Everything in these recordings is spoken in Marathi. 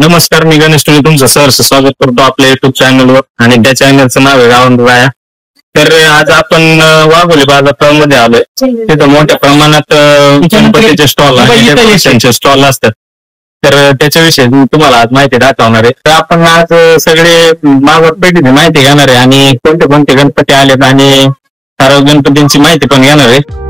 नमस्कार, मी गणेश. तुम्ही तुमचं सहर्ष स्वागत करतो आपल्या युट्यूब चॅनलवर आणि त्या चॅनलचं नाव आहे गावंड राया. तर आज आपण वाघोली बाजारमध्ये आलोय. तिथं मोठ्या प्रमाणात गणपतीचे स्टॉल आणि स्टॉल असतात. तर त्याच्याविषयी तुम्हाला आज माहिती दाखवणार आहे. तर आपण आज सगळे मागवत पेटीची माहिती घेणार आहे आणि कोणते कोणते गणपती आलेत आणि सर्व गणपतींची माहिती पण घेणार आहे.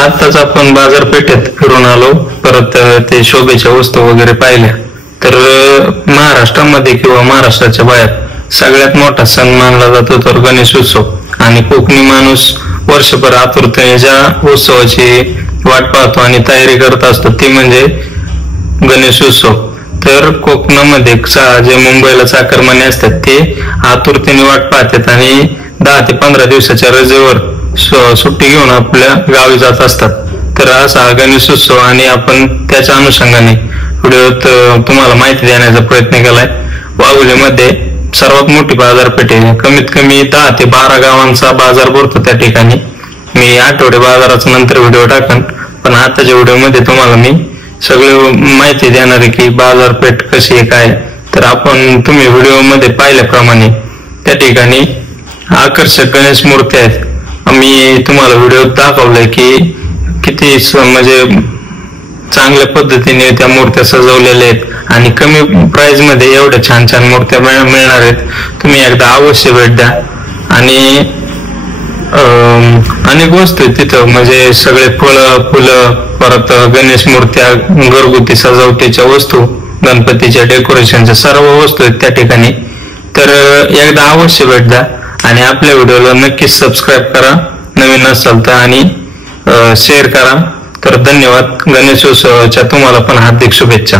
आताच आपण बाजारपेठेत फिरून आलो. परत ते शोभेच्या वस्तू वगैरे पाहिल्या. तर महाराष्ट्रामध्ये किंवा महाराष्ट्राच्या बाहेर सगळ्यात मोठा सण मानला जातो तर गणेश उत्सव. आणि कोकणी माणूस वर्षभर आतुरतेने ज्या उत्सवाची वाट पाहतो आणि तयारी करत असतो ती म्हणजे गणेश उत्सव. तर कोकणामध्ये जे मुंबईला चाकरमाने असतात ते आतुरतेने वाट पाहतात आणि 10 ते 15 दिवसाच्या रजेवर सुट्टी घेऊन आपल्या गावी जात असतात. तर असा गणेशोत्सव आणि आपण त्याच्या अनुषंगाने व्हिडिओत तुम्हाला माहिती देण्याचा प्रयत्न केलाय. वाघोलीमध्ये सर्वात मोठी बाजारपेठ आहे. कमीत कमी 10 ते 12 गावांचा बाजार भरतो त्या ठिकाणी. मी आठवडे बाजाराचा नंतर व्हिडिओ टाकन, पण आताच्या व्हिडिओमध्ये तुम्हाला मी सगळी माहिती देणार आहे की बाजारपेठ कशी आहे काय. तर तुम्ही व्हिडिओमध्ये पाहिल्याप्रमाणे त्या ठिकाणी आकर्षक गणेश मूर्ती आहेत. मी तुम्हाला व्हिडिओत दाखवलंय की किती म्हणजे चांगल्या पद्धतीने त्या मूर्त्या सजवलेल्या आहेत आणि कमी प्राइस मध्ये एवढ्या छान छान मूर्त्या मिळणार आहेत. तुम्ही एकदा अवश्य भेट द्या. आणि अनेक वस्तू आहेत तिथं, म्हणजे सगळे फुलं, परत गणेश मूर्त्या, घरगुती सजावटीच्या वस्तू, गणपतीच्या डेकोरेशनच्या सर्व वस्तू आहेत त्या ठिकाणी. तर एकदा अवश्य भेट द्या आणि आपल्या व्हिडिओला नक्कीच सबस्क्राईब करा नवीन असाल तर, आणि शेअर करा. तर धन्यवाद. गणेशोत्सवाच्या तुम्हाला पण हार्दिक शुभेच्छा.